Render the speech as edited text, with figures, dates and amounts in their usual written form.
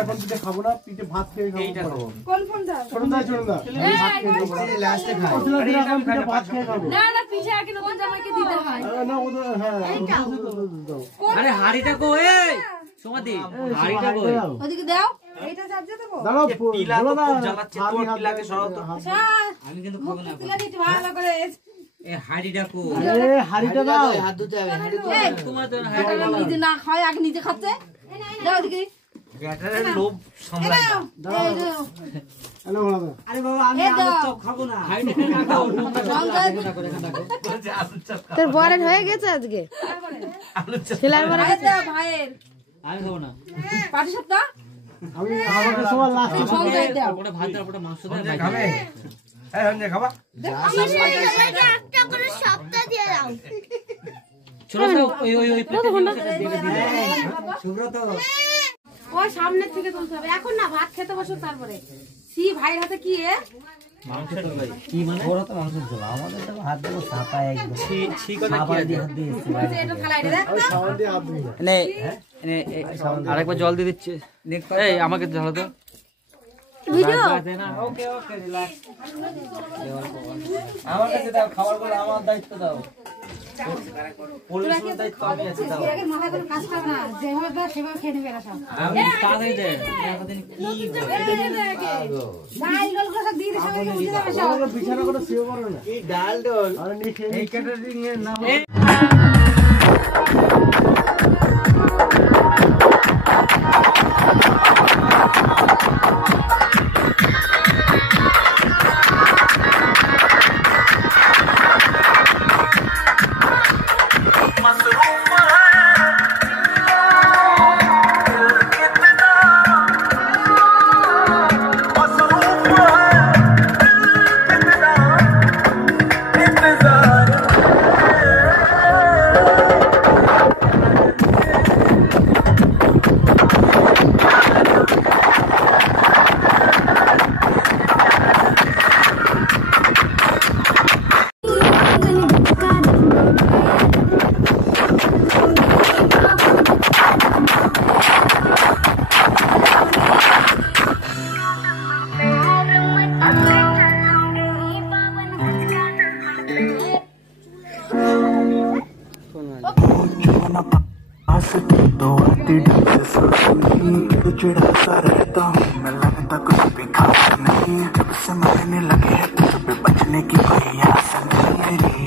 এখন পিঠে খাবো না, পিঠে ভাত খেয়ে খাবো। কোন ফোনটা? ছোটদা লাস্টে খাই। এখন পিঠে ভাত খেয়ে খাবো। না না পিঠে আগে নতুন জামাইকে দিতে হয়। না ওদের হ্যাঁ। আরে হাড়িটা কো এই সমাধি হাড়িটা কো ওদিকে দাও। এইটা চাপতে দেবো। দাঁড়াও পিলা তো খুব জ্বালাচ্ছে, তোর পিলাকে সরাও তো। আমি কিন্তু খাবো না। পিলা দিতে ভালো করে। এই হাড়িটা কো আরে হাড়িটা দাও। হাত ধুতে হবে হাড়ি তো তোমার তো এটা নিজে না খায় আগে নিজে খাচ্ছে। দাও ওদিকে। ব্যাটারের লোভ সামলাই না। দাও। হ্যালো বাবা। আরে বাবা আমি আলুর চপ খাবো না। হাড়িটা রাখো তোর বরের হয়ে গেছে আজকে ছেলের বরের ভাইয়ের দাও ভাইয়ের। আমি খাবো না। পাটি সপ্তাহ। আমি আমাকে সবার লাস্টে সঞ্জয় দাও। ওটা ভাত দাও ওটা মাংস দাও খাবে? এই সঞ্জয় খাবা? একটা করে সপ্তাহ দিয়ে দাও ছোট ওই প্লেটে দিয়ে দিলে সুব্রত ওই সামনের থেকে তুলতে হবে। এখন না ভাত খেতে বসো তারপরে। সি ভাইয়ের হাতে কি এ? মাংস তরকারি কি মানে ওরা তো মাংস ঝোল, আমাদের তো হাত দেবো ছাপা একদম ছি কথা কি আছে হাত দিয়ে এটা থালায় দেখ তো। খাওয়া দিয়ে হাত ধুই না। নে আরেকবার জল দিয়ে দিচ্ছে এই আমাকে ঢালো তো ভিডিও ওকে ওকে রিল্যাক্স আমার কাছে দাও, খাবার গুলো আমার দায়িত্ব দাও, পরিবেশনের দায়িত্ব আমি আছি দাও। এর মাথায় কোনো কাজ করে না। যেভাবে দাও সেভাবে খেয়ে নেবে এরা সব। আমি তাড়াতাড়ি দে এতদিন কি ডাল গোল করে সব দিয়ে দিছে সবাইকে বুঝে যাবে সব। আমাকে বিছানা করে শুয়ে পড়ো না। এই ডাল ডোল আরে নিয়ে খেয়ে এই ক্যাটারিং এর নাম तो आती ढंग से सुरसुली चिड़ा सा रहता हूँ मैं, लगता कुछ भी खास नहीं। जब से मरने लगे हैं तो सब बचने की कोई आस नहीं मेरी।